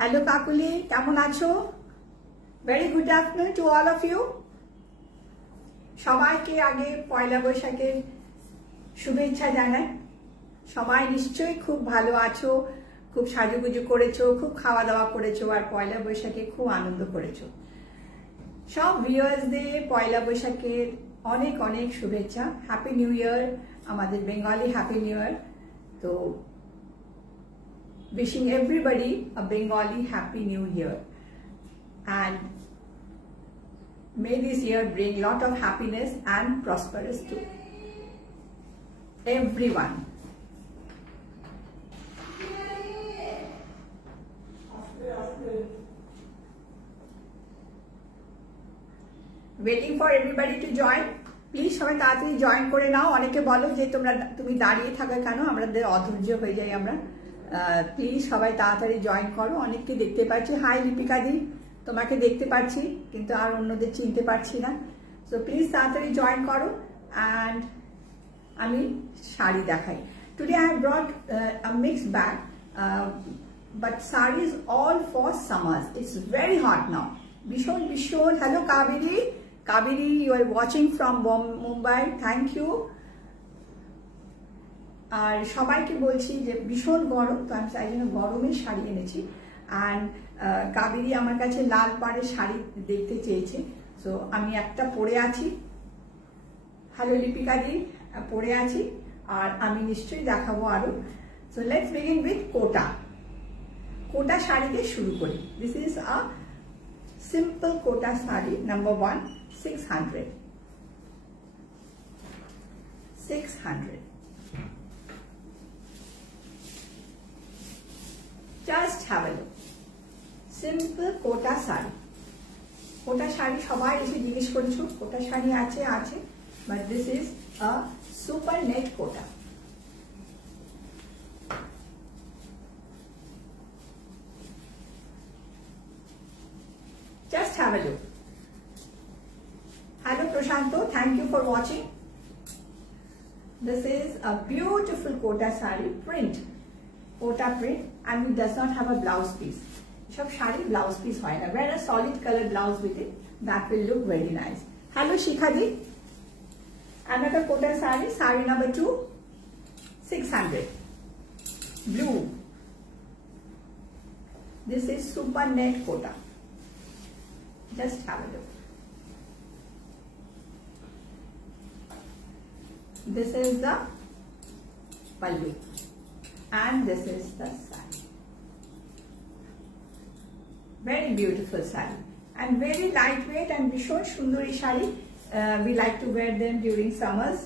হ্যালো কাকুলি, কেমন আছো? Very good afternoon to all of you. সবাইকে আগে পয়লা বৈশাখের শুভেচ্ছা জানাই। সবাই নিশ্চয়ই খুব ভালো আছো, খুব সাজুগুজু করেছো, খুব খাওয়া দাওয়া করেছো আর পয়লা বৈশাখে খুব আনন্দ করেছো। সব ভিউয়ার্সদের পয়লা বৈশাখের অনেক অনেক শুভেচ্ছা। হ্যাপি নিউ ইয়ার, আমাদের বেঙ্গলি হ্যাপি নিউ ইয়ার। তো wishing everybody a Bengali happy new year, and may this year bring lot of happiness and prosperous to everyone. Waiting for everybody to join. Please সবাই তাড়াতাড়ি জয়েন করে নাও। অনেকে বলো যে তুমি দাঁড়িয়ে থাকো কেন, আমাদের অধৈর্য হয়ে যাই আমরা। প্লিজ সবাই তাড়াতাড়ি জয়েন করো। অনেককে দেখতে পাচ্ছি। হাই লিপিকা দি, তোমাকে দেখতে পাচ্ছি কিন্তু আর অন্যদের চিনতে পারছি না। সো প্লিজ তাড়াতাড়ি জয়েন করো। অ্যান্ড আমি শাড়ি দেখাই। Today I have brought a mixed bag, but saris all for summers. It's very hot now, ভীষণ ভীষণ। Hello Kaberi, Kaberi you are watching from Mumbai, thank you. আর সবাইকে বলছি যে ভীষণ গরম, তো আমি তাই জন্য গরমের শাড়ি এনেছি। অ্যান্ড কাবেরি আমার কাছে লাল পাড়ের শাড়ি দেখতে চেয়েছে, সো আমি একটা পরে আছি। হ্যালো লিপিকাদি, পরে আছি আর আমি নিশ্চয়ই দেখাবো আরো। So let's begin with Kota. Kota sari দিয়ে শুরু করি। This is a simple Kota sari, number 1, 600। Just have a look. Simple Kota sari. Kota sari সবাই এসে জিজ্ঞেস করেছো কোটা শাড়ি আছে, but this is a super net Kota. Just have a look. Hello Prashanto, thank you for watching. This is a beautiful kota sari print, kota print, and it does not have a blouse piece. Shab shari blouse piece hoy na. Wear a solid color blouse with it, that will look very nice. Hello Shikhadi, another kota sari, sari number 2, 600. Blue. This is super net kota. Just have a look. This is the pallu and this is the sari. Very beautiful sari and very lightweight and bishon shundori sari. We like to wear them during summers.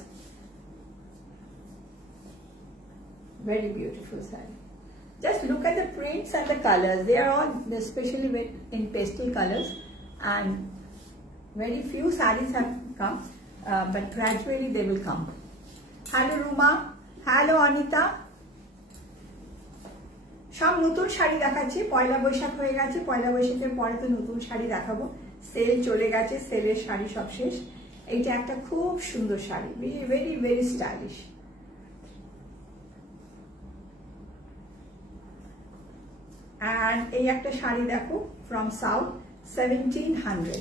Very beautiful sari. Just look at the prints and the colors. They are all especially in pastel colors, and very few saris have come, but gradually they will come. Hello Ruma, hello Anita. সব নতুন শাড়ি দেখাচ্ছি। পয়লা বৈশাখ হয়ে গেছে, পয়লা বৈশাখের পরে তো নতুন শাড়ি দেখাবো। সেল চলে গেছে, সেলের শাড়ি সব শেষ। এইটা একটা খুব সুন্দর sari, very very stylish. And এই একটা শাড়ি দেখো, ফ্রম সাউথ, 1700।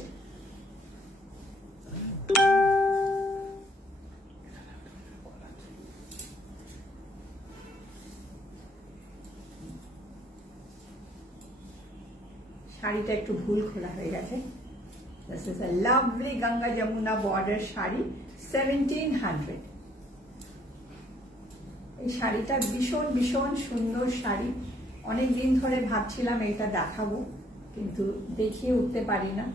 শাড়িটা একটু ভুল খোলা হয়ে গেছে। This is a lovely Ganga Jamuna border sari, 1700। এই শাড়িটা ভীষণ ভীষণ সুন্দর শাড়ি। অনেক দিন ধরে ভাবছিলাম এটা দেখাবো, কিন্তু দেখিয়ে উঠতে পারি না।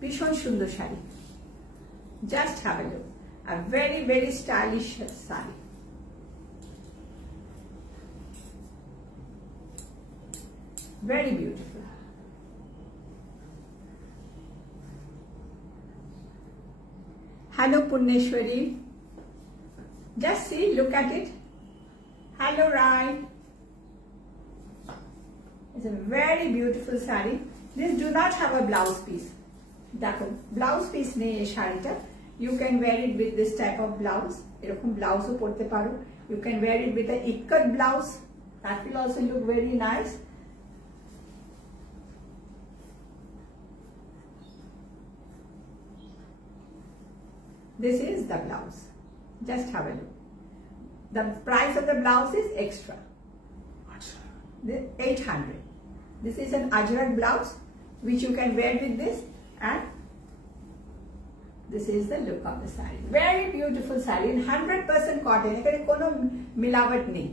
ভীষণ সুন্দর sari. Just have a look. A very very stylish sari. Very beautiful. Hello Punneshwari. Just see, look at it. Hello Rai. It's a very beautiful sari. This do not have a blouse piece. দেখো blouse piece নেই এই শাড়িটা। You can wear it with this type of blouse. এরকম ব্লাউজও পরতে পারো। You can wear it with a ikat blouse That will also look very nice. This is the blouse. Just have a look. The price of the blouse is extra. 800. This is an Ajrak blouse which you can wear with this, and this is the look of the saree. Very beautiful saree in 100% cotton. এখানে কোনো মিলাবট নেই।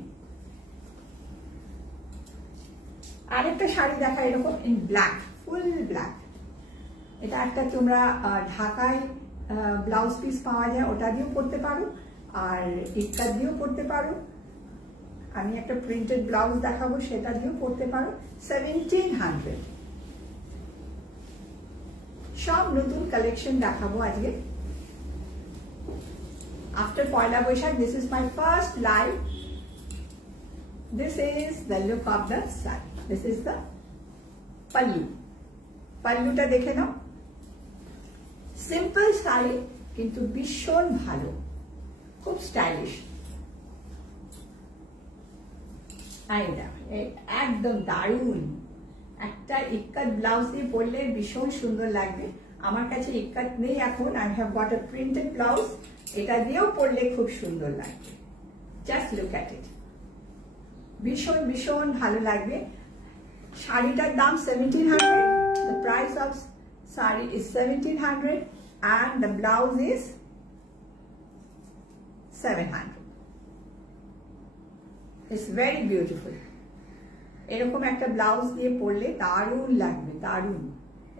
আরেকটা শাড়ি দেখা এরকম in black, full black. এটা একটা তোমরা ঢাকায় ব্লাউজ পিস পাওয়া যায়, ওটা দিয়েও পরতে পারো আর ইক্কা দিয়েও পরতে পারো। আমি একটা প্রিন্টেড ব্লাউজ দেখাবো, সেটা দিয়েও পরতে পারো। 1700। সব নতুন কালেকশন দেখাবো আজকে। After পয়লা Boishakh, this is my first live. This is the look of the saree. This is the pallu. পাল্লুটা দেখে নাও। সিম্পল শাড়ি কিন্তু ভীষণ ভালো, খুব স্টাইলিশ। একদম দারুণ। একটা ইক্কাত ব্লাউজ দিয়ে পরলে ভীষণ সুন্দর লাগবে। আমার কাছে ইক্কাত নেই এখন, I have got a printed blouse, এটা দিয়েও পরলে খুব সুন্দর লাগবে। জাস্ট লুক অ্যাট ইট, ভীষণ ভীষণ ভালো লাগবে। শাড়িটার দাম 1700। The price of saree is 1700 and the blouse is 700. It's very beautiful. এরকম একটা ব্লাউজ দিয়ে পরলে দারুণ লাগবে, দারুণ।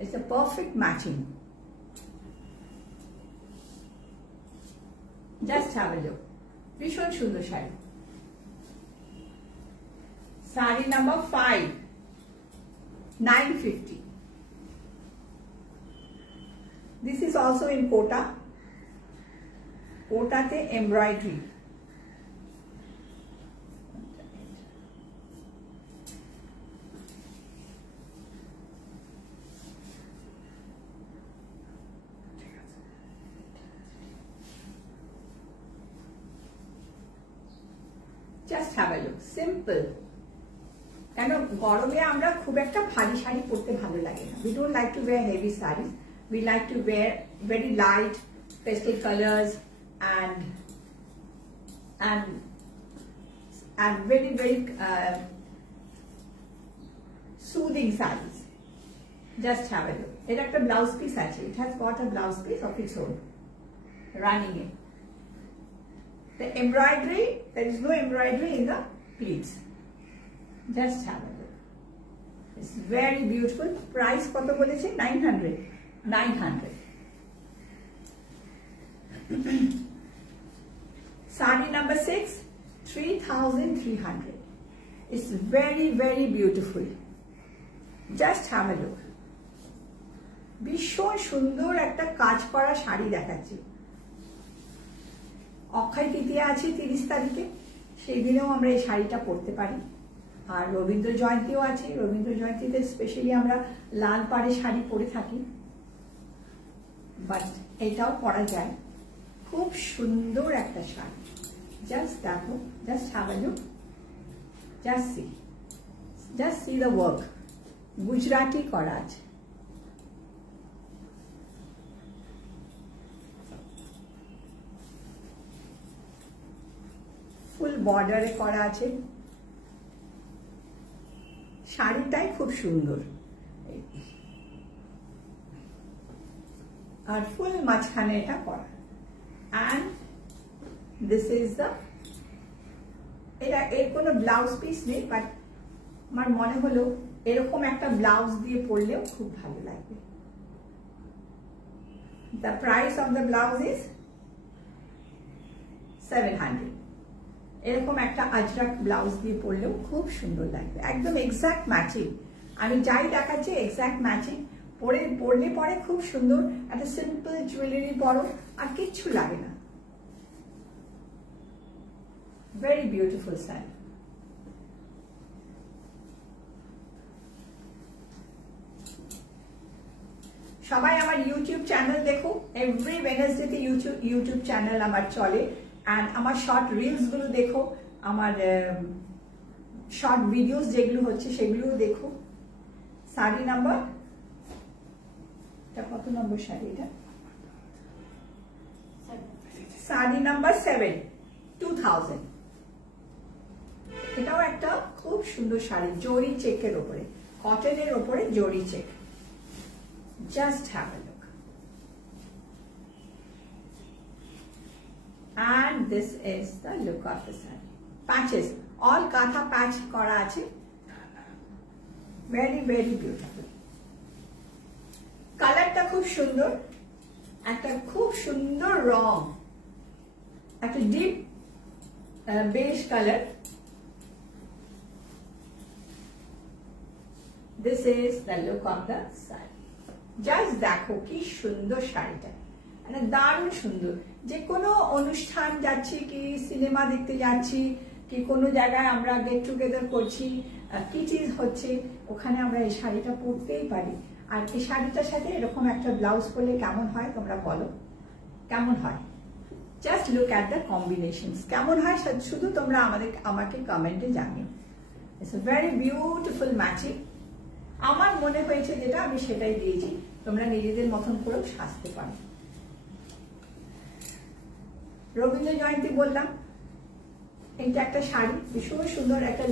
It's a perfect matching. Just have a look. ভীষণ সুন্দর শাড়ি। শাড়ি নাম্বার 5, 950. This is also in Kota. Kotate embroidery. Just have a look. Simple. কেন গরমে আমরা খুব একটা ভারী শাড়ি পরতে ভালো লাগে না। We don't like to wear heavy sarees. We like to wear very light pastel colors and very soothing sarees. Just have a look. It's like a blouse piece actually. It has got a blouse piece of its own running in. The embroidery, there is no embroidery in the pleats. Just have a look. It's very beautiful. Price কত বলেছে? 900. 900. Saree number 6, 3300. It's very very beautiful. Just have a look. ভীষণ সুন্দর একটা কাজ করা শাড়ি দেখাচ্ছি। অক্ষয় তৃতীয়া আছে 30 তারিখে, সেই দিনেও আমরা এই শাড়িটা পরতে পারি। আর রবীন্দ্র জয়ন্তীও আছে, রবীন্দ্র জয়ন্তীতে স্পেশালি আমরা লাল পাড়ে শাড়ি পরে থাকি, বাট এটাও পরা যায়। খুব সুন্দর একটা শাড়ি। জাস্ট দেখো, just have a look, just see the work. Gujarati করা আছে। ফুল বর্ডারে করা আছে। শাড়িটাই খুব সুন্দর আর ফুল মাঝখানে এটা করা। and this is the, এটা এর কোনো ব্লাউজ পিস নেই, বাট আমার মনে হলো এরকম একটা ব্লাউজ দিয়ে পরলেও খুব ভালো লাগবে। The price of the blouse is 700. এরকম একটা আজরাক ব্লাউজ দিয়ে পরলেও খুব সুন্দর লাগবে। একদম এক্সাক্ট ম্যাচিং। আমি যাই দেখাচ্ছি এক্সাক্ট ম্যাচিং। পরলে পরে খুব সুন্দর। একটা সিম্পল জুয়েলারি পরো আর কিচ্ছু লাগে না। Very beautiful sari. সবাই আমার ইউটিউব চ্যানেল দেখো। এভরি ওয়েডনেসডেতে ইউটিউব চ্যানেল আমার চলে। and আমার শর্ট রিলস গুলো দেখো, আমার শর্ট ভিডিওস যেগুলো হচ্ছে সেগুলোও দেখো। শাড়ি নাম্বার, এটা কত নম্বর শাড়ি? এটা শাড়ি নাম্বার 7, 2000। এটাও একটা খুব সুন্দর শাড়ি, জরি চেকের ওপরে, কটনের ওপরে zari check. Just have a look. And this is the look of the saree. Patches, all katha patch kora ache, very very beautiful. Color ta khub sundor, ekta khub sundor rong, ekta deep beige color. This is the look of the saree. Just দেখো কি সুন্দর শাড়িটা, মানে দারুণ সুন্দর। যে কোনো অনুষ্ঠান যাচ্ছি, কি সিনেমা দেখতে যাচ্ছি, কি কোনো জায়গায় আমরা গেট টুগেদার করছি, কি চিজ হচ্ছে, ওখানে আমরা এই শাড়িটা পরতেই পারি। আর এই শাড়িটার সাথে এরকম একটা ব্লাউজ পরলে কেমন হয় তোমরা বলো, কেমন হয়? Just look at the combinations, কেমন হয় শুধু তোমরা আমাকে কমেন্টে জানিও। It's a very beautiful matching. আমার মনে হয়েছে যেটা আমি সেটাই দিয়েছি, তোমরা নিজেদের মতন করেও সাজতে পারো। রবীন্দ্র জয়ন্তী বললাম, এটা একটা শাড়ি, ভীষণ সুন্দর, একটা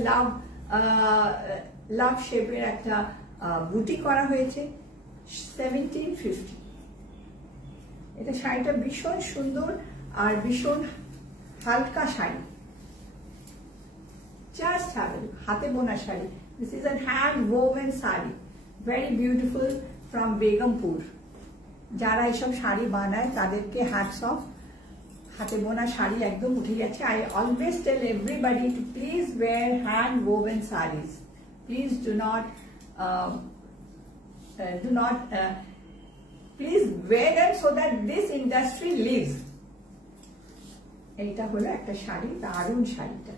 লাভ শেপের একটা বুটি করা হয়েছে, 1750। এটা শাড়িটা ভীষণ সুন্দর আর ভীষণ হালকা sari. Just have a look, হাতে বোনা sari. This is a hand woven saree, very beautiful from Begumpur. যারা এইসব শাড়ি বানায় তাদেরকে hats off। হাতে বোনা শাড়ি একদম উঠে গেছে। I always tell everybody to please wear hand woven sarees. Please please wear them so that this industry lives. এইটা হলো একটা শাড়ি, দারুণ শাড়িটা,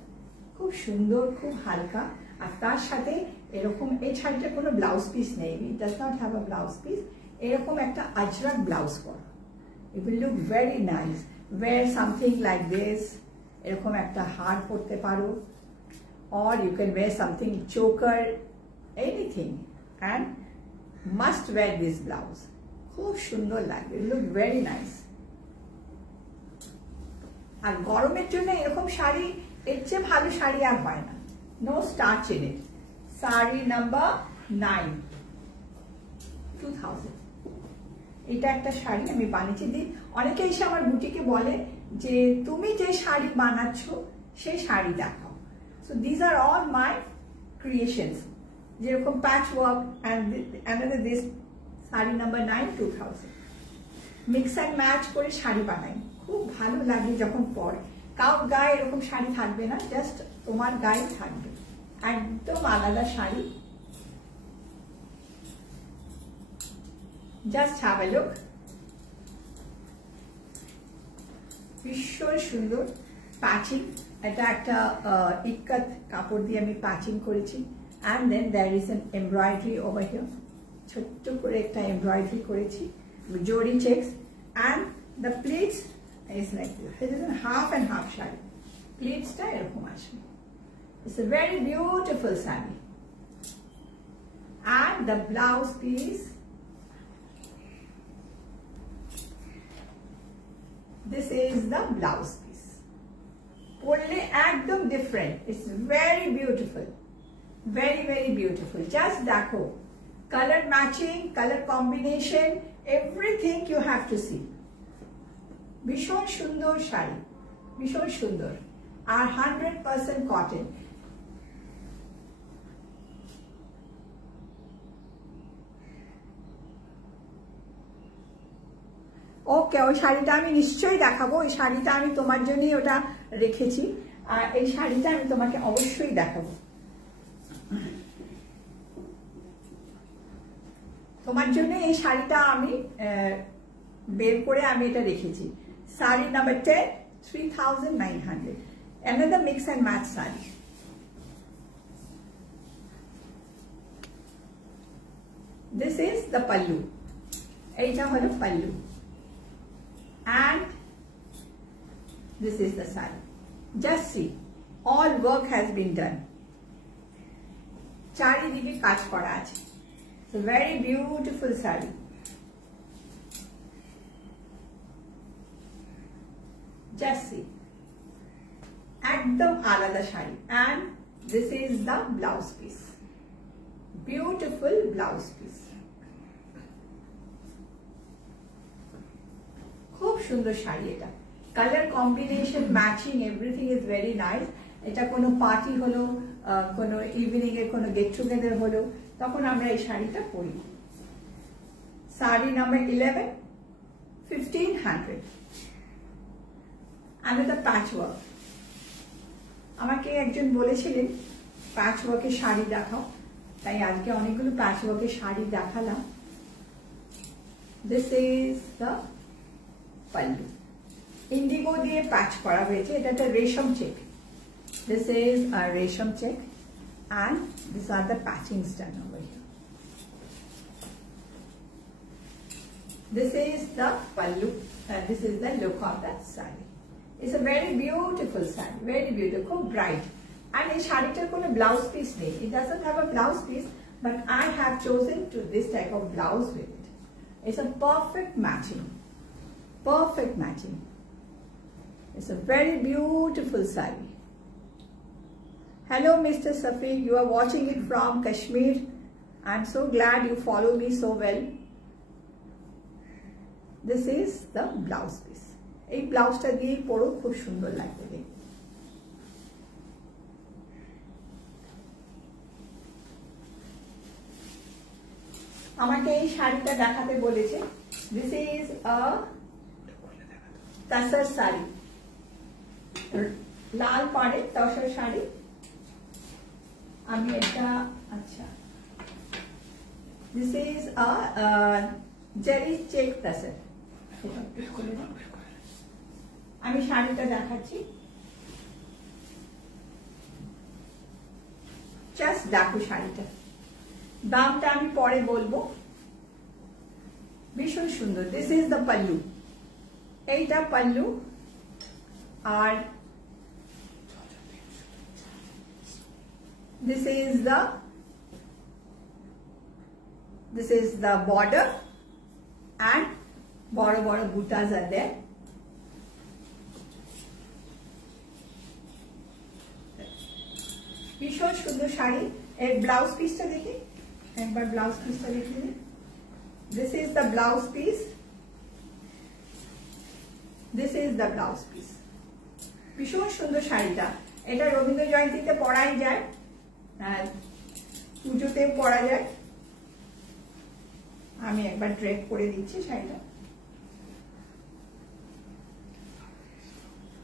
খুব সুন্দর, খুব হালকা। আর তার সাথে এরকম, এই শাড়িটা কোনো ব্লাউজ পিস নেই, it does not have a blouse piece. এরকম একটা আজরাক ব্লাউজ পরা, it will look very nice. Wear something like this, এরকম একটা হার পরতে পারো, or you can wear something choker, anything, and must wear this blouse. খুব সুন্দর লাগবে, it look very nice. আর গরমের জন্য এরকম শাড়ি, এর চেয়ে ভালো শাড়ি আর হয় না। No starch in it. Saree number 9, 2000. এটা একটা শাড়ি আমি বানিয়েছি। অনেকে এসে আমার বুটিকে বলে যে তুমি যে শাড়ি বানাচ্ছ সেই শাড়ি দেখাও। So these are all my creations. যেরকম প্যাচ ওয়ার্ক, and this শাড়ি নাম্বার 9, 2000। মিক্স অ্যান্ড ম্যাচ করে শাড়ি বানাই, খুব ভালো লাগে যখন পরে। কারোর গায়ে এরকম শাড়ি থাকবে না, জাস্ট তোমার গায়ে থাকবে, একদম আলাদা sari. Just have a look, ভীষণ সুন্দর প্যাচিং। এটা একটা ইক্কাত কাপড় দিয়ে আমি প্যাচিং করেছি, and then there is an embroidery over here, ছোট্ট করে একটা এমব্রয়ডারি করেছি, জরি checks, and the pleats is like this. It is a half and half sari, প্লিটসটা এরকম আসবে। It's a very beautiful saree, and the blouse piece, this is the blouse piece. পরলে একদম different. It's very beautiful, very very beautiful. Just দেখো, color matching, color combination, everything you have to see. ভীষণ সুন্দর শাড়ি, ভীষণ সুন্দর, আর 100% কটন। ওকে, ওই শাড়িটা আমি নিশ্চয়ই দেখাবো। এই শাড়িটা আমি তোমার জন্যই ওটা রেখেছি, আর এই শাড়িটা আমি তোমাকে অবশ্যই দেখাবো। তোমার জন্য এই শাড়িটা আমি বের করে আমি এটা রেখেছি। শাড়ি নাম্বার 10, 3900, another mix and match sari. This is the pallu. এইটা হলো pallu, and this is the saree. Just see, all work has been done. চারিদিকে কাজ করা আছে। It's a very beautiful saree. Just see. একদম আলাদা sari. And this is the blouse piece. Beautiful blouse piece. খুব সুন্দর শাড়ি এটা। Colour combination, matching, everything is very nice. এটা কোনো পার্টি হলো, কোনো ইভিনিং এর কোনো গেট টুগেদার হলো, তখন আমরা এই শাড়িটা পরি। শাড়ি নাম্বার 11, 1500। Another patchwork. আমাকে একজন বলেছিলেন প্যাচওয়ার্কের শাড়ি দেখাও, তাই আজকে অনেকগুলো প্যাচওয়ার্কের শাড়ি দেখালাম। This is the pallu. Indigo দিয়ে প্যাচ করা হয়েছে, এটা একটা রেশম চেক। This is a রেশম check and these are the patchings done over here. This is the pallu and this is the look of the saree. It's a very beautiful saree, very beautiful, bright. And এই শাড়িটার কোনো blouse piece নেই, it doesn't have a blouse piece, but I have chosen to this type of blouse with it. It's a perfect matching, perfect matching. It's a very beautiful saree. Hello Mr. Safi, you are watching it from Kashmir. I'm so glad you follow me so well. This is the blouse piece. এই ব্লাউজটা দিয়ে পরো, খুব সুন্দর লাগবে দেখতে। আমাকে এই শাড়িটা দেখাতে বলেছে। This is a তসর শাড়ি, লাল পাড়ের তসর শাড়ি। আমি এটা, আচ্ছা, This is a zari check tussar. আমি শাড়িটা দেখাচ্ছি, জাস্ট দেখো শাড়িটা। দামটা আমি পরে বলবো। ভীষণ সুন্দর। দিস ইজ দ্য পাল্লু, এইটা পাল্লু। আর this is the border and বড় বড় বুটাস are there. ভীষণ সুন্দর শাড়ি। এর ব্লাউজ পিসটা দেখি একবার, ব্লাউজ পিসটা দেখি। This is the blouse piece. This is the blouse piece. ভীষণ সুন্দর শাড়িটা। এটা রবীন্দ্র জয়ন্তীতে পরাই যায়, আর পুজোতেও পরা যায়। আমি একবার ড্রেপ করে দিচ্ছি শাড়িটা।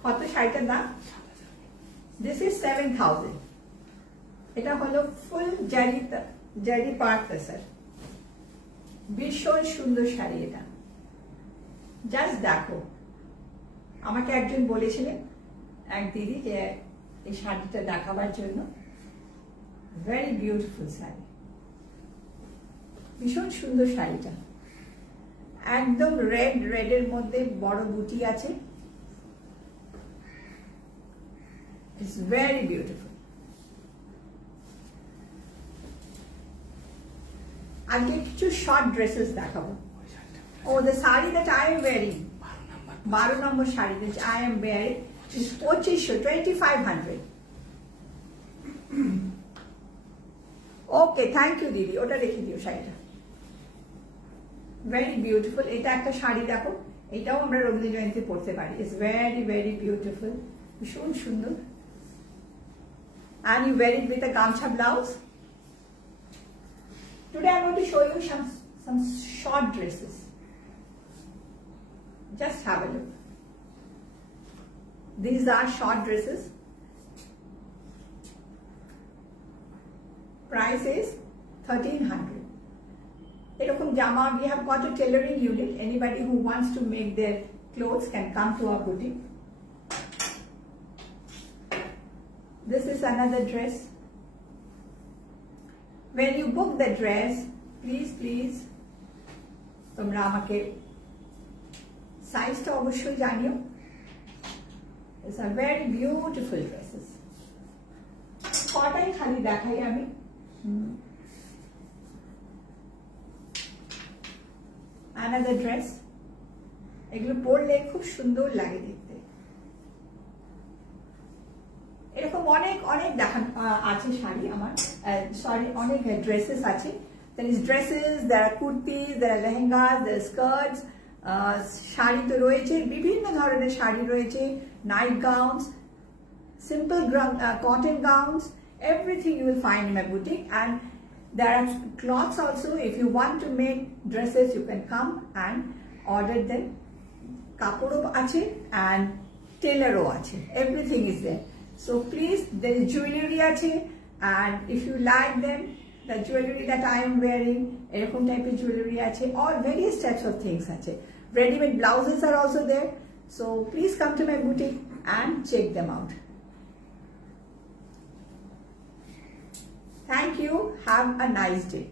কত শাড়িটার দাম? This is 7000. এটা হলো ফুল জারি পার্ট তসর। ভীষণ সুন্দর শাড়ি এটা, জাস্ট দেখো। আমাকে একজন বলেছিলেন, এক দিদি, যে এই শাড়িটা দেখাবার জন্য। ভেরি বিউটিফুল শাড়ি, ভীষণ সুন্দর শাড়িটা। একদম রেডের মধ্যে বড় বুটি আছে। It's very beautiful. আজকে কিছু শর্ট ড্রেসেস দেখাবো। ও, the sari that I am wearing, 12 নম্বর sari that I am wearing is 2500। Okay, thank you দিদি, ওটা রেখে দিও শাড়িটা। Very beautiful. এটা একটা শাড়ি দেখো, এটাও আমরা রবীন্দ্র জয়ন্তী পড়তে পারি। ইটস ভেরি ভেরি বিউটিফুল, ভীষণ সুন্দর। And you wear it with a gamcha blouse. Today I'm going to show you some short dresses. Just have a look. These are short dresses. Price is 1300. এরকম জামা, we have got a tailoring unit. Anybody who wants to make their clothes can come to our boutique. This is another dress. When you book the dress, please তোমরা আমাকে সাইজটা অবশ্যই জানিও। It's a very beautiful dresses. কটাই খালি দেখাই আমি, another dress. এগুলো পরলে খুব সুন্দর লাগে দেখতে। এরকম অনেক অনেক আছে শাড়ি আমার, সরি অনেক ড্রেসেস আছে। There is dresses, there are kurtis, there are lehengas, there are skirts, sari তো রয়েছে, বিভিন্ন ধরনের শাড়ি রয়েছে, night gowns, simple cotton gowns, everything you will find in my boutique. And there are cloths also. If you want to make dresses, you can come and order them. Kaporo ache and tailor ache, everything is there. So please, there is jewelry ache, and if you like them, the jewelry that I am wearing, erokom type of jewelry ache, or various types of things ache. Ready-made blouses are also there. So please come to my boutique and check them out. Thank you. Have a nice day.